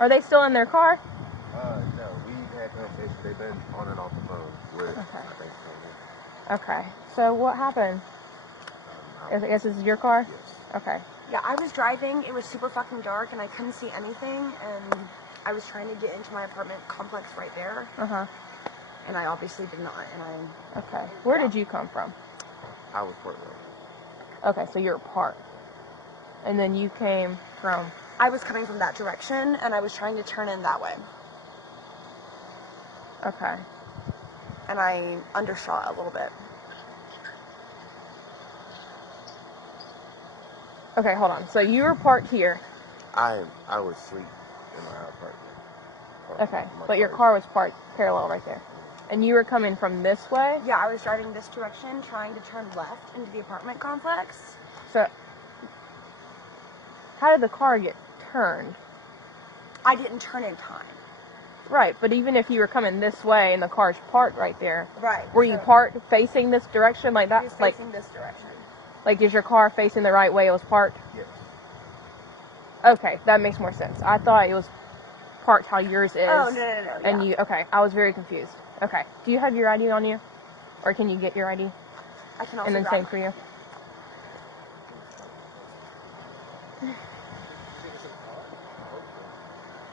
Are they still in their car? No, we've had conversations. They've been on and off the phone with, I think, someone. Okay. So what happened? I guess this is your car? Yes. Okay. Yeah, I was driving. It was super fucking dark, and I couldn't see anything, and I was trying to get into my apartment complex right there. Uh-huh. And I obviously did not, and Okay. Where did you come from? I was Port Road. Okay, so you're parked. And then you came from... I was coming from that direction, and I was trying to turn in that way. Okay. And I undershot a little bit. Okay, hold on. So you were parked here. I was asleep in my apartment. Okay, but your car was parked parallel right there. And you were coming from this way? Yeah, I was driving this direction, trying to turn left into the apartment complex. So, how did the car get turned? I didn't turn in time. Right, but even if you were coming this way and the car's parked right there, right? Were you parked facing this direction like that? It was facing this direction. Like, is your car facing the right way it was parked? Yes. Okay, that makes more sense. I thought it was parked how yours is. Oh, no. And you, okay, I was very confused. Okay, do you have your ID on you? Or can you get your ID? I can also and then grab same for you.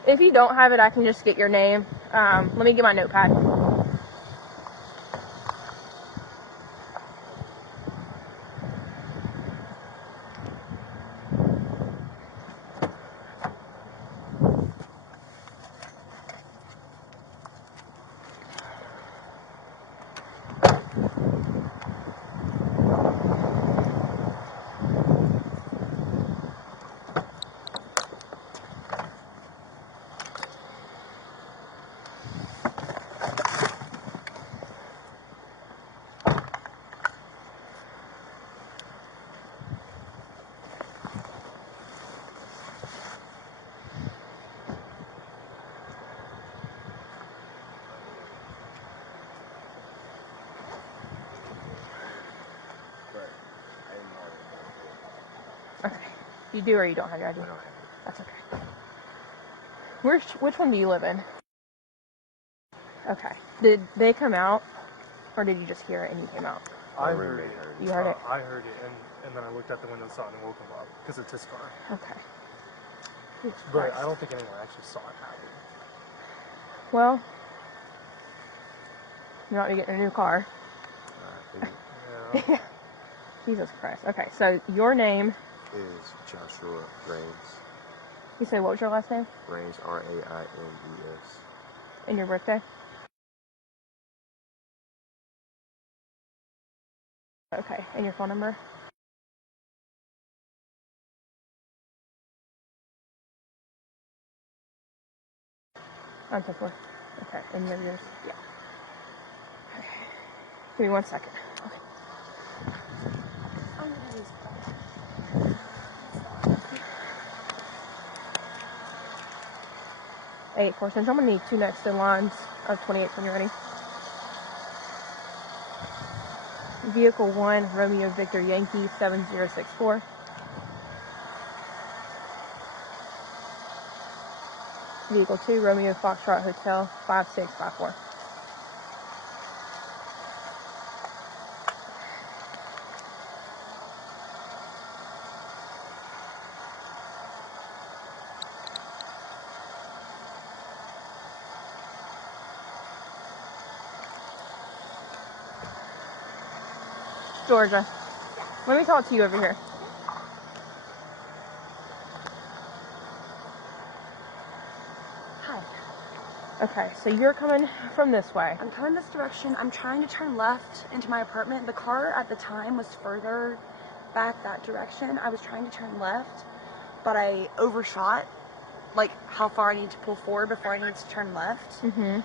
If you don't have it, I can just get your name. Let me get my notepad. Okay. You do or you don't have your ID? I don't have it. That's okay. Which one do you live in? Okay. Did they come out, or did you just hear it and you came out? I heard it. You heard it? I heard it, and then I looked out the window and saw it and woke him up, because it's his car. Okay. Jesus But Christ. I don't think anyone actually saw it happen. Well, you're not getting a new car. Yeah. Jesus Christ. Okay, so your name Is Joshua Raines. You said what was your last name? Raines, R-A-I-N-E-S. And your birthday? Okay, and your phone number? On top four. Okay, and you have yours? Yeah. Okay. Give me 1 second. Okay. I'm gonna use Eight, 4 cents. I'm gonna need 2 next in lines of 28 when you're ready. Vehicle 1, Romeo Victor Yankee 7064. Vehicle 2, Romeo Foxtrot Hotel 5654. Georgia, let me talk to you over here. Hi. Okay, so you're coming from this way. I'm coming this direction. I'm trying to turn left into my apartment. The car at the time was further back that direction. I was trying to turn left, but I overshot, like, how far I need to pull forward before I need to turn left. Mm-hmm.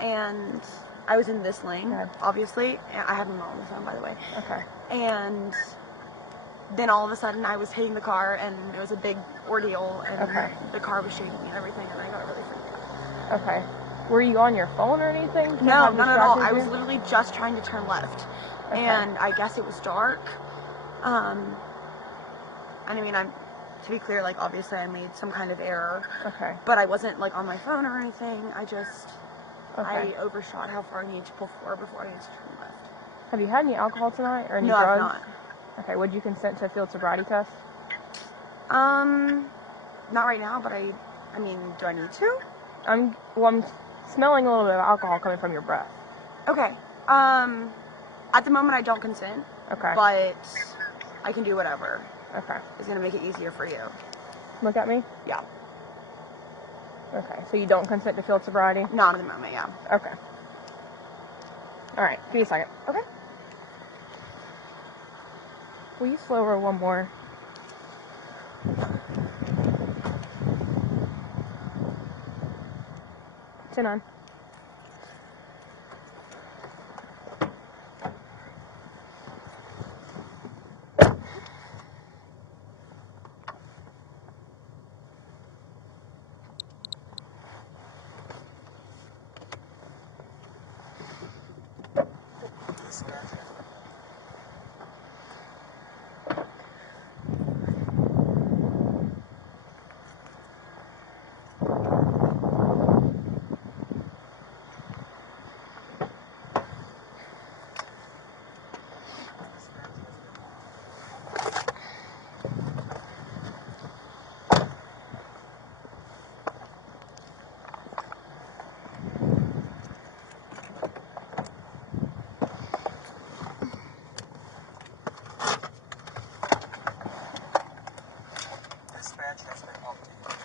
And I was in this lane, Okay. obviously. I have them all on the phone, by the way. Okay. And then all of a sudden I was hitting the car, and it was a big ordeal, and Okay. the car was shaking and everything, and I got really freaked out. Okay. Were you on your phone or anything? No, not at all. I was literally just trying to turn left. Okay. And I guess it was dark. And I mean, I'm to be clear, like, obviously I made some kind of error, Okay. but I wasn't, like, on my phone or anything. Okay. I overshot how far I needed to pull forward before I needed to turn left. Have you had any alcohol tonight or any No, drugs? I've not. Okay, would you consent to a field sobriety test? Not right now, but I mean, do I need to? I'm smelling a little bit of alcohol coming from your breath. Okay. At the moment I don't consent. Okay. But I can do whatever. Okay. It's gonna make it easier for you. Look at me? Yeah. Okay, so you don't consent to field sobriety? Not at the moment, yeah. Okay. Alright, give me a second. Okay. Will you slow roll one more? 10-9. Dispatch has been updated.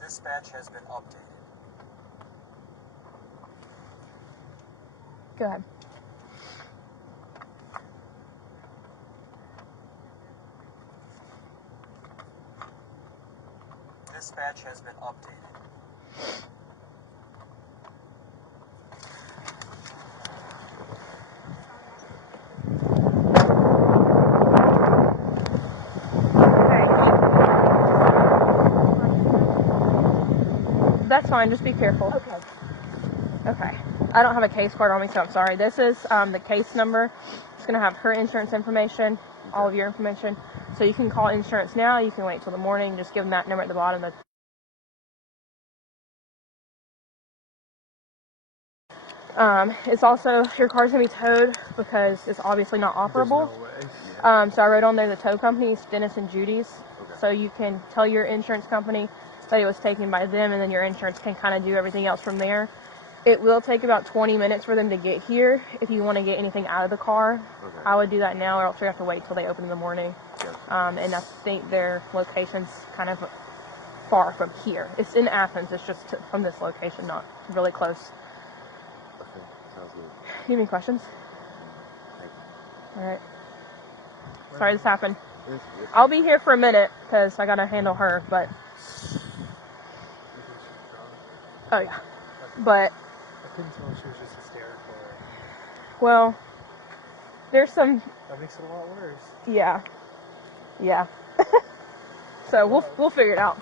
Dispatch has been updated. Go ahead. Dispatch has been updated. That's fine, just be careful. Okay. Okay. I don't have a case card on me, so I'm sorry. This is the case number. It's going to have her insurance information, all of your information. So you can call insurance now. You can wait till the morning. Just give them that number at the bottom. It's also, your car's going to be towed because it's obviously not operable. There's no way. So I wrote on there the tow company is Dennis and Judy's. Okay. So you can tell your insurance company that it was taken by them, and then your insurance can kind of do everything else from there. It will take about 20 minutes for them to get here. If you want to get anything out of the car, Okay. I would do that now, or else you have to wait till they open in the morning. Gotcha. And I think their location's kind of far from here. It's in Athens. It's just from this location, not really close. Okay. Sounds good. You have any questions? Thank All right. Sorry this happened. you. It's I'll be here for a minute because I gotta handle her, but oh yeah. But I couldn't tell if she was just hysterical. well, there's some That makes it a lot worse. yeah. So we'll figure it out.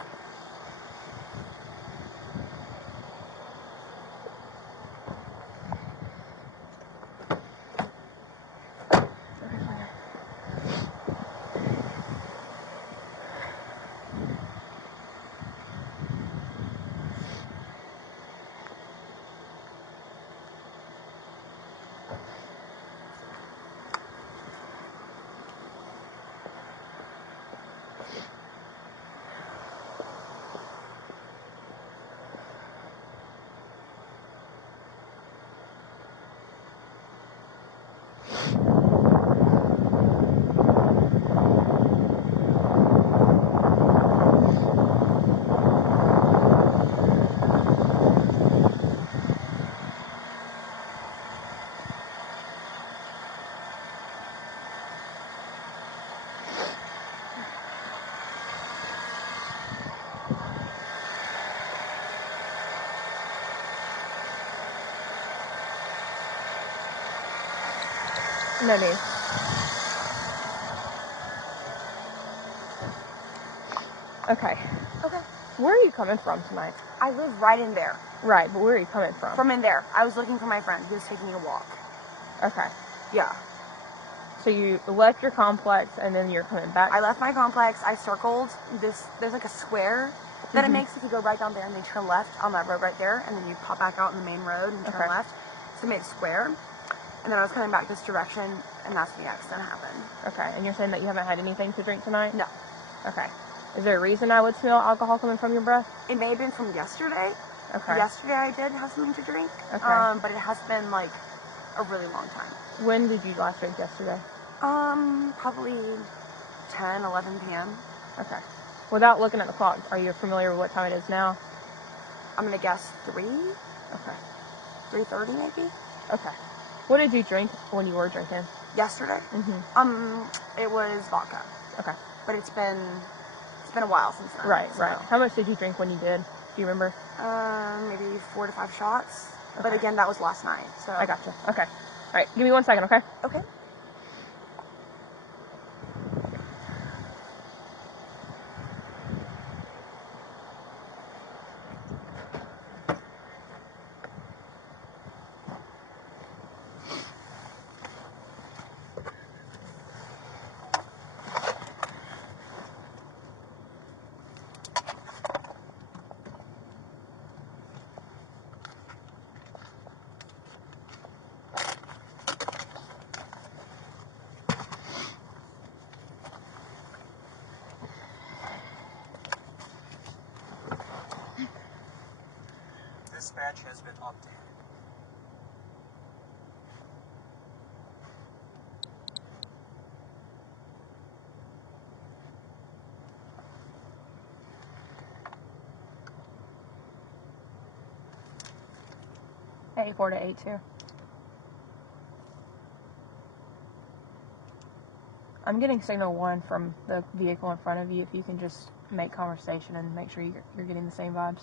No need. Okay. Okay. Where are you coming from tonight? I live right in there. Right, but where are you coming from? From in there. I was looking for my friend. He was taking a walk. Okay. Yeah. So you left your complex and then you're coming back? I left my complex. I circled this. There's like a square that it Mhm. makes if you go right down there and then turn left on that road right there, and then you pop back out on the main road and turn Okay. left. So it made a square. And then I was coming back this direction, and that's when the accident happened. Okay, and you're saying that you haven't had anything to drink tonight? No. Okay. Is there a reason I would smell alcohol coming from your breath? It may have been from yesterday. Okay. Yesterday I did have something to drink. Okay. But it has been like a really long time. When did you last drink yesterday? Probably 10, 11 p.m. Okay. Without looking at the clock, are you familiar with what time it is now? I'm gonna guess 3, Okay. 3:30 maybe. Okay. What did you drink when you were drinking? Yesterday. Mm-hmm. It was vodka. Okay. But it's been a while since then. Right, so, right. How much did you drink when you did? Do you remember? Maybe 4 to 5 shots. But Okay. again, that was last night. So I gotcha. Okay. All right. Give me 1 second, okay? Okay. Dispatch has been updated. A4 to A2. I'm getting signal 1 from the vehicle in front of you. If you can just make conversation and make sure you're getting the same vibes.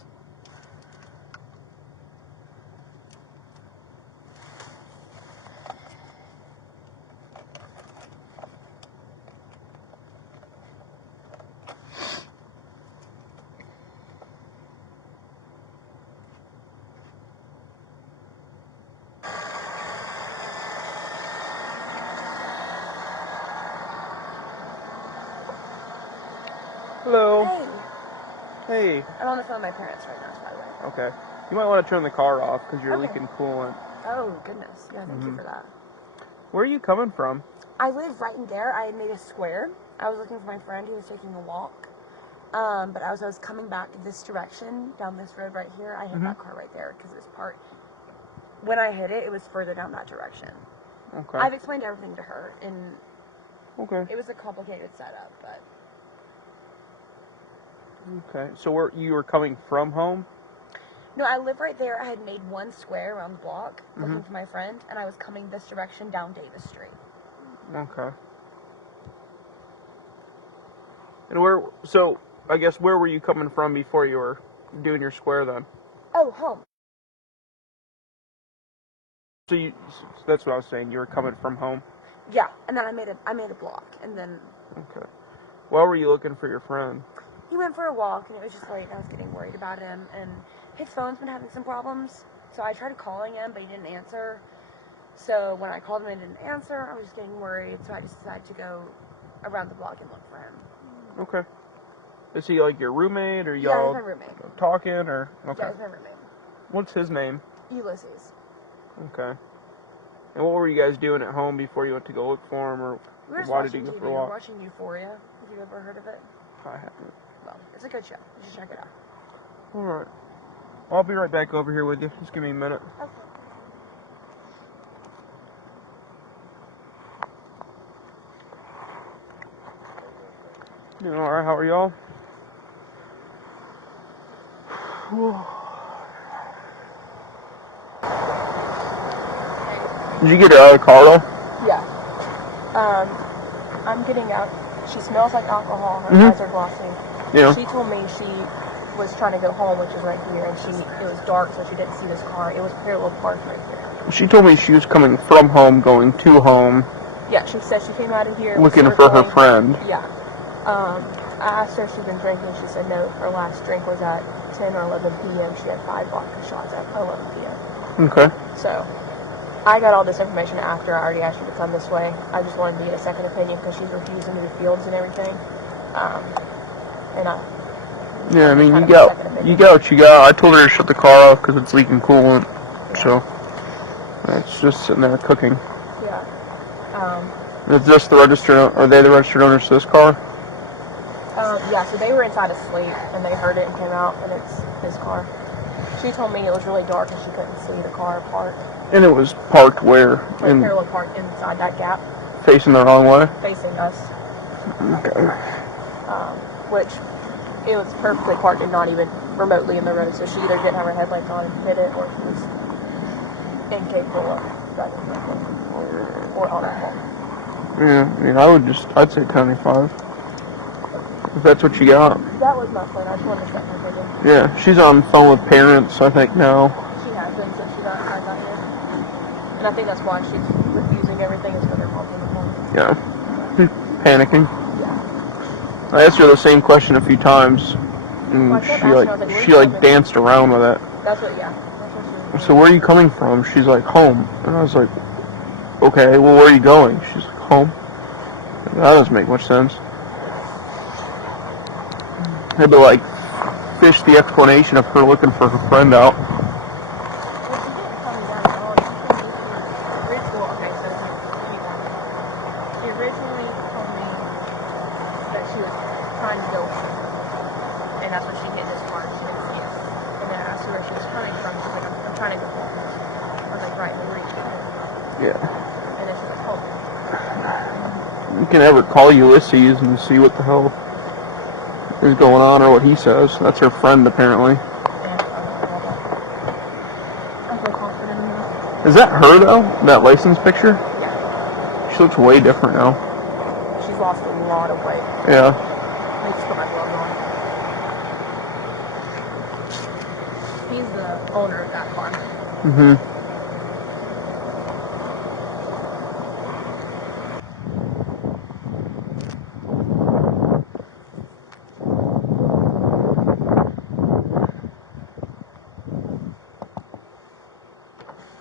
Hello. Hey. Hey. I'm on the phone with my parents right now, by the way. Okay. You might want to turn the car off because you're Okay. leaking coolant. Oh, goodness. Yeah, thank you for that. Where are you coming from? I live right in there. I had made a square. I was looking for my friend who was taking a walk. But as I was coming back this direction, down this road right here, I hit that car right there because it was part. When I hit it, it was further down that direction. Okay. I've explained everything to her, and Okay. it was a complicated setup, but Okay. So where you were coming from home? no, I live right there. I had made one square around the block looking for my friend, and I was coming this direction down Davis Street. Okay. And so I guess where were you coming from before you were doing your square then? Oh, home. So that's what I was saying. You were coming from home. Yeah, and then I made a block, and then Okay. Why were you looking for your friend? he went for a walk, and it was just late, and I was getting worried about him, and his phone's been having some problems, so I tried calling him, but he didn't answer. So when I called him and he didn't answer, I was just getting worried, so I just decided to go around the block and look for him. Okay. Is he like your roommate or Yeah, y'all he's my roommate. talking or okay? Yeah, he's my roommate. What's his name? Ulysses. Okay. And what were you guys doing at home before you went to go look for him, or We were just why did watching you go TV. for a We were walk? watching Euphoria. Have you ever heard of it? I haven't. Well, it's a good show. You should check it out. All right. I'll be right back over here with you. Just give me a minute. Okay. Doing all right. How are y'all? Did you get her out of the car though? Yeah. I'm getting out. She smells like alcohol. Her Mhm. eyes are glossy. Yeah. She told me she was trying to go home, which is right here, and it was dark, so she didn't see this car. It was parallel parked right here. She told me she was coming from home, going to home, Yeah, she said she came out of here. looking was for her going- friend. Yeah. I asked her if she'd been drinking. She said no. Her last drink was at 10 or 11 p.m. She had 5 vodka shots at 11 p.m. Okay. So, I got all this information after I already asked her to come this way. I just wanted to get a second opinion because she's refusing to do fields and everything. And I... Yeah, I mean, kind you of a second got opinion. what you got. I told her to shut the car off because it's leaking coolant. Yeah. So, it's just sitting there cooking. Yeah. It's just the registered. Are they the registered owners to this car? Yeah, so they were inside asleep, and they heard it and came out, and it's his car. She told me it was really dark and she couldn't see the car parked. And it was parked where? Like parallel parked inside that gap, Facing the wrong way? facing us. Okay. Which, it was perfectly parked and not even remotely in the road, so she either didn't have her headlights on and hit it, or she was incapable of driving correctly. Or on her phone. Yeah, I mean, I'd say 10-5. If that's what you got. That was my plan. I just wanted to check her opinion. Yeah, she's on the phone with parents, I think, now. She has been since I got here. And I think that's why she's refusing everything, is because her mom's on the phone. Yeah. Panicking. Yeah. I asked her the same question a few times, and Well, I kept asking her, I was like, where she you like coming? danced around with it. That's what, yeah. That's what she was doing. So where are you coming from? She's like, home. And I was like, okay, well, where are you going? She's like, home. That doesn't make much sense. Had to like fish the explanation of her looking for her friend out. She originally told me that she was trying to go home, and that's when she hit this car. She didn't see it. And then I asked her where she was coming from. She's like, I'm trying to go home. I was like, right, well, where are you going? Yeah. And then she's like, home. You can ever call Ulysses and see what the hell is going on or what he says. That's her friend, apparently. And I feel confident in that. Is that her, though? That license picture? Yeah. She looks way different now. She's lost a lot of weight. Yeah. I just put my gloves on. He's the owner of that car. Mm-hmm.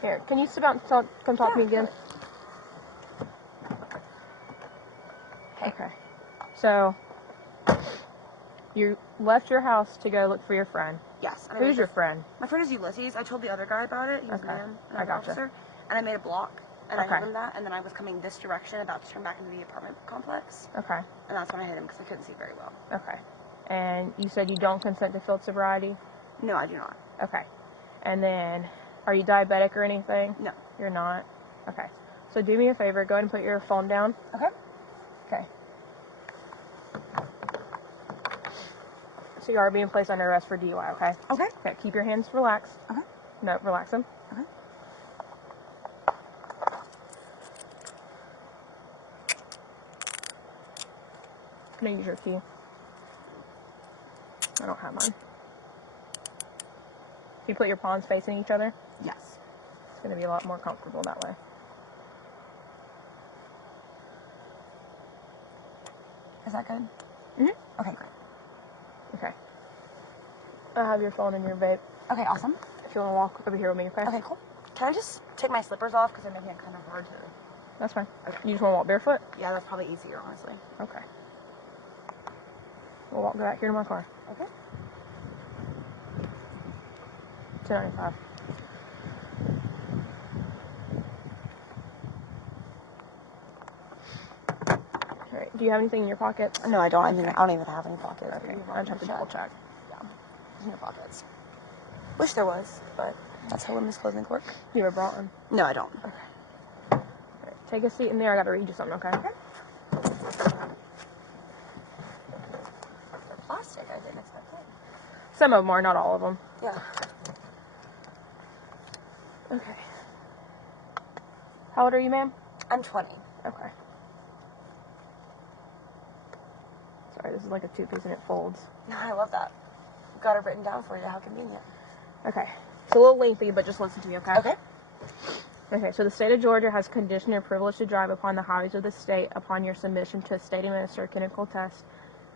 Here, can you sit down and come talk to me again? Okay. So, you left your house to go look for your friend. Yes. And I Who's made your the- friend? My friend is Ulysses. I told the other guy about it. He was Okay. a man, I an gotcha. officer. And I made a block. And I Okay. told him that. And then I was coming this direction, about to turn back into the apartment complex. Okay. And that's when I hit him because I couldn't see very well. Okay. And you said you don't consent to field sobriety? No, I do not. Okay. And then, are you diabetic or anything? No. You're not? Okay. So do me a favor, go ahead and put your phone down. Okay. Okay. So you are being placed under arrest for DUI, okay? Okay. Okay, keep your hands relaxed. Uh-huh. No, relax them. Okay. Can I use your key? I don't have mine. If you put your palms facing each other, Yes. it's going to be a lot more comfortable that way. Is that good? Mhm. Okay, great. Okay. I have your phone and your vape. Okay, awesome. If you want to walk over here with me, okay? Okay, cool. Can I just take my slippers off because they're making it kind of hard to... That's fine. Okay. You just want to walk barefoot? Yeah, that's probably easier, honestly. Okay. We'll walk back here to my car. Okay. 295. Alright, do you have anything in your pockets? No, I don't. I don't even have any pockets. Okay, I just have to double check. Yeah. There's no pockets. Wish there was, but that's how women's clothing work. You have brought one. No, I don't. Alright, take a seat in there. I gotta read you something, okay? Plastic, I didn't expect that. Some of them are, not all of them. Yeah. Okay. How old are you, ma'am? I'm 20. Okay. Sorry, this is like a two-piece and it folds. No, I love that. Got it written down for you. How convenient. Okay. It's a little lengthy, but just listen to me, okay? Okay. Okay, so the state of Georgia has conditioned your privilege to drive upon the highways of the state upon your submission to a state-administered clinical test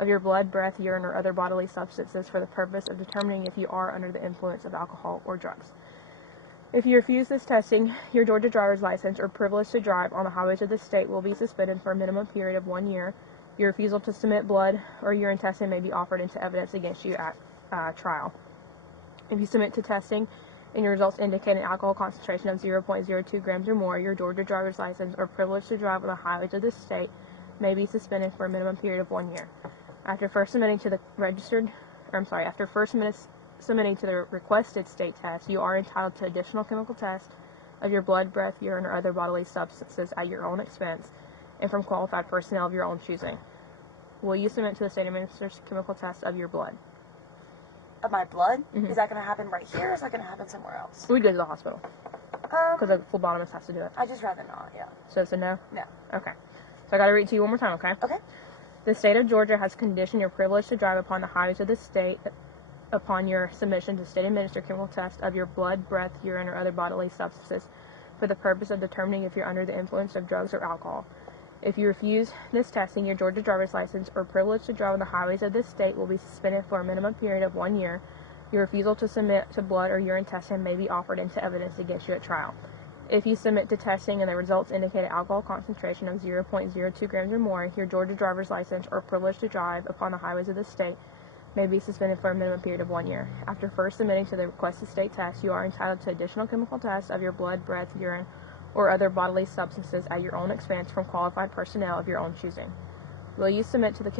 of your blood, breath, urine, or other bodily substances for the purpose of determining if you are under the influence of alcohol or drugs. If you refuse this testing, your Georgia driver's license or privilege to drive on the highways of the state will be suspended for a minimum period of 1 year. Your refusal to submit blood or urine testing may be offered into evidence against you at trial. If you submit to testing and your results indicate an alcohol concentration of 0.02 grams or more, your Georgia driver's license or privilege to drive on the highways of the state may be suspended for a minimum period of 1 year. After first submitting to the submitting to the requested state test, you are entitled to additional chemical tests of your blood, breath, urine, or other bodily substances at your own expense and from qualified personnel of your own choosing. Will you submit to the state administered chemical test of your blood? Of my blood? Mhm. Is that going to happen right here, or is that going to happen somewhere else? We go to the hospital because a phlebotomist has to do it. I'd just rather not, yeah. So it's a no? No. Okay. So I got to read it to you one more time, okay? Okay. The state of Georgia has conditioned your privilege to drive upon the highways of the state upon your submission to state-administered chemical test of your blood, breath, urine, or other bodily substances for the purpose of determining if you're under the influence of drugs or alcohol. If you refuse this testing, your Georgia driver's license or privilege to drive on the highways of this state will be suspended for a minimum period of 1 year. Your refusal to submit to blood or urine testing may be offered into evidence against you at trial. If you submit to testing and the results indicate an alcohol concentration of 0.02 grams or more, your Georgia driver's license or privilege to drive upon the highways of the state may be suspended for a minimum period of 1 year. After first submitting to the requested state test, you are entitled to additional chemical tests of your blood, breath, urine, or other bodily substances at your own expense from qualified personnel of your own choosing. Will you submit to the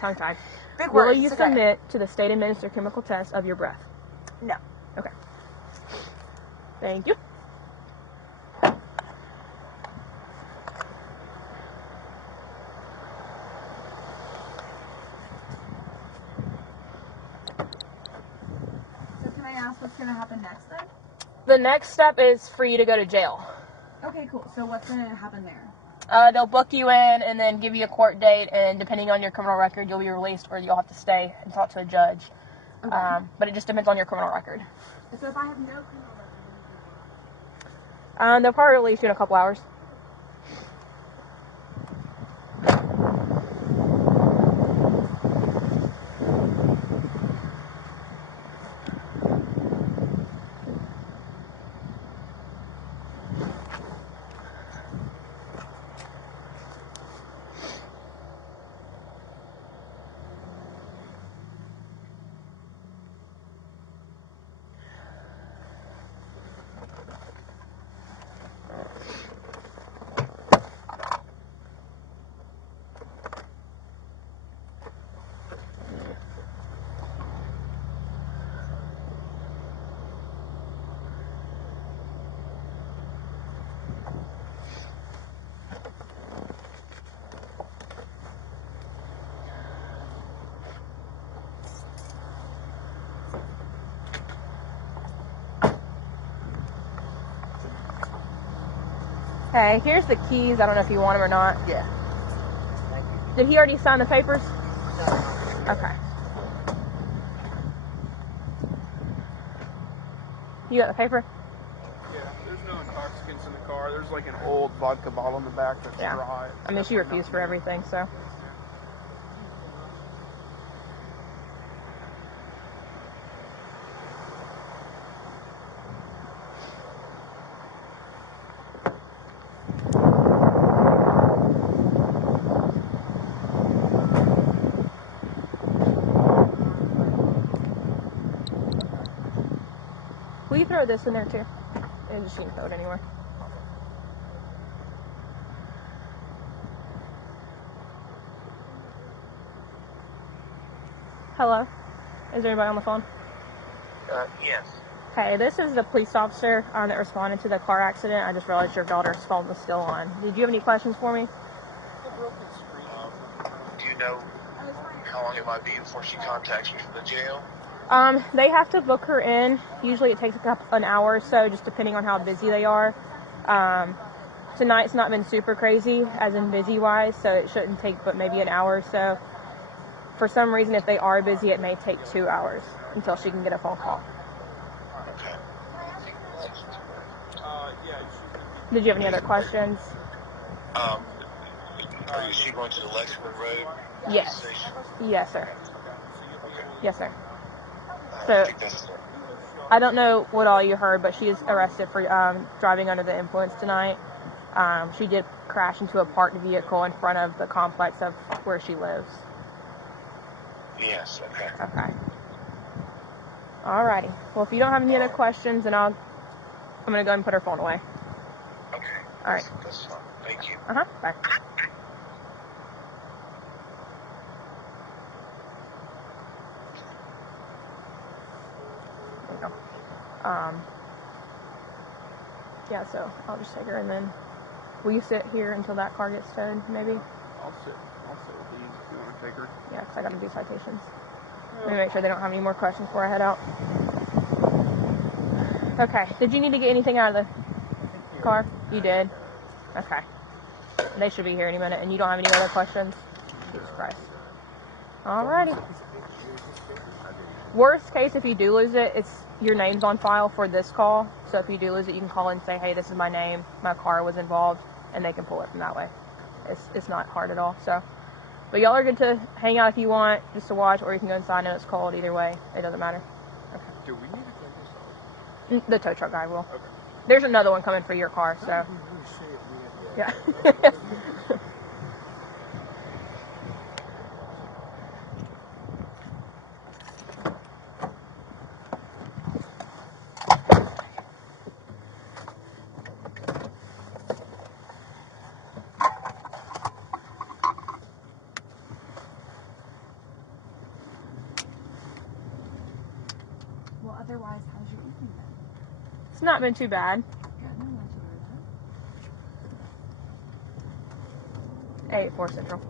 tongue-tied. Big Will words. you it's okay. submit to the state-administered chemical test of your breath? No. Okay. Thank you. So can I ask what's going to happen next then? The next step is for you to go to jail. Okay, cool. So what's going to happen there? They'll book you in and then give you a court date, and depending on your criminal record, you'll be released or you'll have to stay and talk to a judge. Okay. But it just depends on your criminal record. So if I have no criminal record, They'll probably release you in a couple hours. Hey, here's the keys. I don't know if you want them or not. Yeah. Did he already sign the papers? Okay. You got the paper? Yeah, there's no intoxicants in the car. There's like an old vodka bottle in the back that's Yeah. dry. I mean, she refused for everything, so. Will you throw this in there too? You just need to throw it anywhere. Hello? Is there anybody on the phone? Yes. Hey, this is the police officer that responded to the car accident. I just realized your daughter's phone was still on. Did you have any questions for me? Do you know how long it might be before she contacts me from the jail? They have to book her in. Usually it takes an hour or so, just depending on how busy they are. Tonight's not been super crazy, as in busy-wise, so it shouldn't take but maybe an hour or so. For some reason, if they are busy, it may take 2 hours until she can get a phone call. Okay. Did you have any other questions? Are you going to the Lexington Road? Yes. Station? Yes, sir. Okay. Yes, sir. I So- think that's it. I don't know what all you heard, but she is arrested for driving under the influence tonight. She did crash into a parked vehicle in front of the complex of where she lives. Yes, okay. Okay. Alrighty. Well, if you don't have any other questions, then I'm gonna go ahead and put her phone away. Okay. All right. That's fine. Thank you. Bye. There we go. Yeah, so I'll just take her, and then will you sit here until that car gets towed, maybe? I'll sit with these if you want to take her. Yeah, because I got to do citations. Let me make sure they don't have any more questions before I head out. Okay. Did you need to get anything out of the car? You did? Okay. They should be here any minute. And you don't have any other questions? Jesus Christ. Alrighty. Worst case, if you do lose it, it's your name's on file for this call. So if you do lose it, you can call and say, hey, this is my name. My car was involved. And they can pull it from that way. It's not hard at all. So, but y'all are good to hang out if you want, just to watch, or you can go inside and it's cold. Either way, it doesn't matter. Okay. Do we need to take this off? The tow truck guy will. Okay. There's another one coming for your car, so. Yeah. Well, otherwise, how's your evening been? It's not been too bad. Yeah, no, not too bad. 8-4 Central.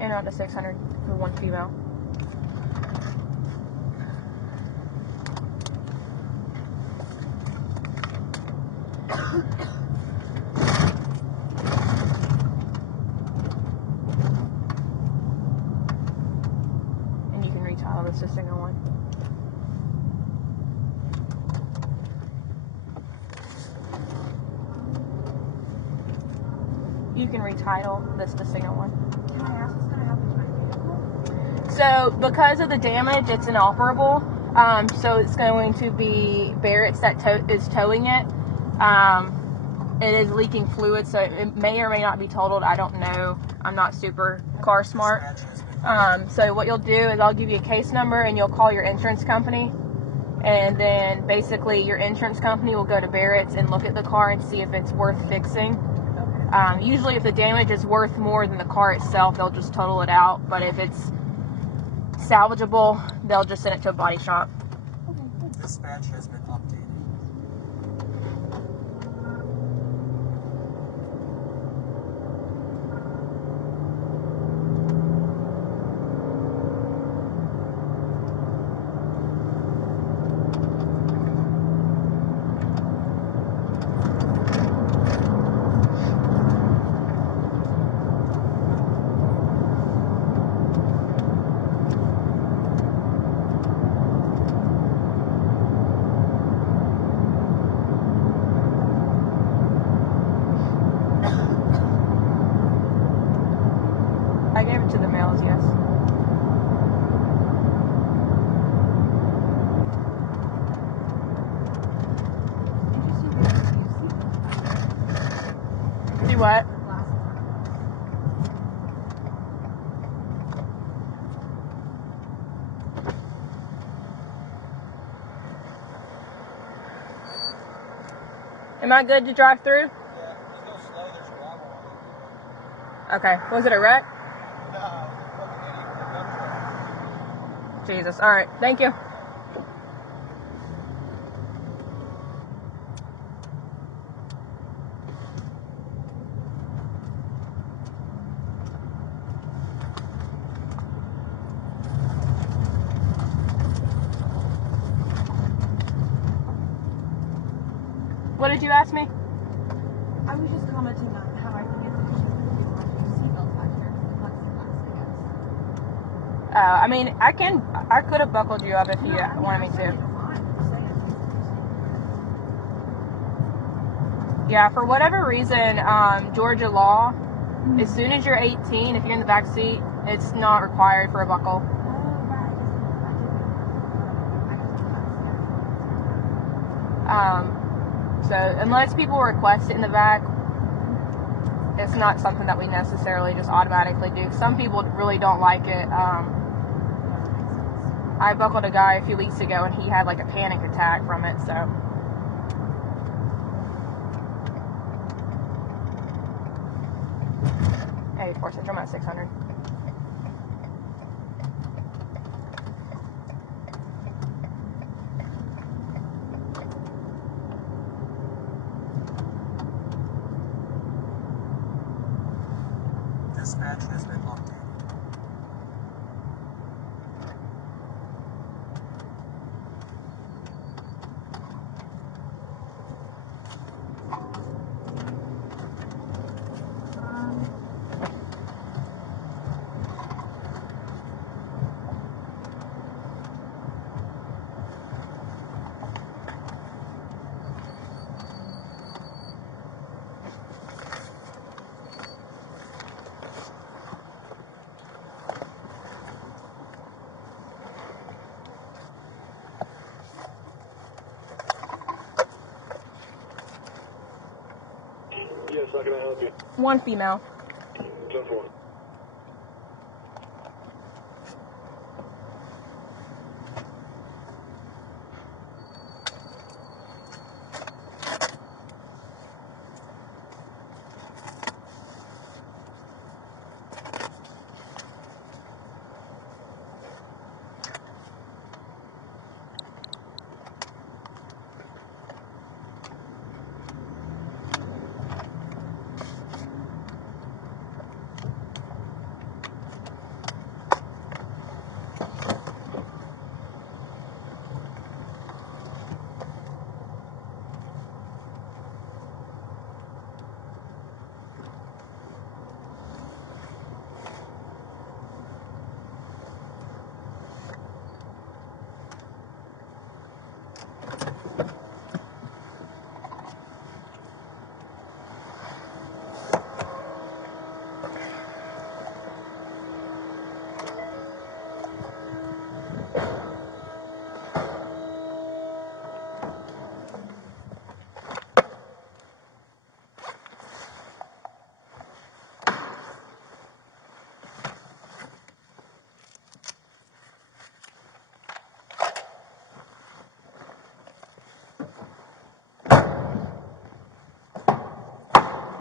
And around to 600 for one female. And you can retile this to single one. You can retitle this to single one. Can I ask what's going to happen to my vehicle? So because of the damage, it's inoperable. So it's going to be Barrett's that is towing it. It is leaking fluid, so it may or may not be totaled. I don't know. I'm not super car smart. So what you'll do is I'll give you a case number and you'll call your insurance company. And then basically your insurance company will go to Barrett's and look at the car and see if it's worth fixing. Usually if the damage is worth more than the car itself, they'll just total it out. But if it's salvageable, they'll just send it to a body shop. Dispatch has been updated. I gave it to the males, yes. Do what? Am I good to drive through? Yeah, just go slow, there's gravel on Okay. Was it a wreck? it. No, fucking idiot, Jesus. All right. Thank you. What did you ask me? I was just commenting on how I forget to teach people how to use seatbelts back there. Plexiglass, I guess. I mean, I could have buckled you up if you wanted me to. Fine, I'm just saying. Yeah, for whatever reason, Georgia law, as soon as you're 18, if you're in the back seat, it's not required for a buckle. So unless people request it in the back, it's not something that we necessarily just automatically do. Some people really don't like it. I buckled a guy a few weeks ago and he had like a panic attack from it, so. Hey, Force, I'm at 600. Dispatch has been updated. Yes, how can I help you? One female. Just one.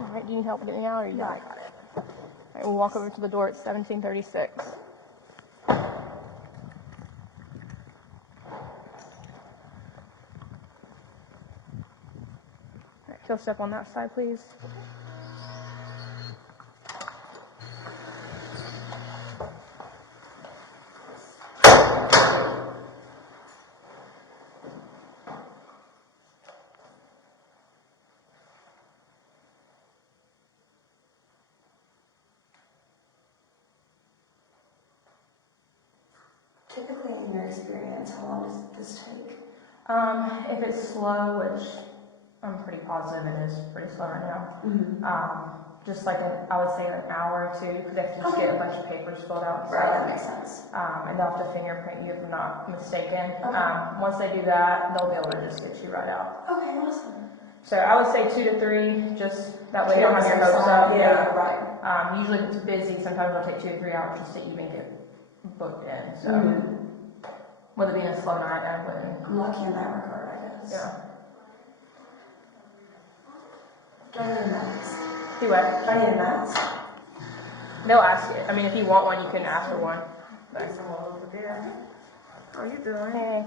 Alright, do you need help getting out or you got it? Alright, we'll walk over to the door at 1736. Alright, you'll step on that side, please. Typically, in your experience, how long does this take? If it's slow, which I'm pretty positive it is pretty slow right now, just like I would say an hour or two, because they have to just get a bunch of papers filled out. And Right, stuff. that makes sense. And they'll have to fingerprint you if I'm not mistaken. Okay. Once they do that, they'll be able to just get you right out. Okay, awesome. So I would say 2 to 3, just that way you don't have your hopes up. Yeah, right. Usually if it's busy, sometimes it'll take 2 to 3 hours just to even get booked in. So with it being a slow night, I wouldn't. I'm lucky in that regard, I guess. Yeah. Do I need a mask? Do what? Do I need a mask? They'll ask you. I mean, if you want one, you can ask for one. But. How you doing? Hey.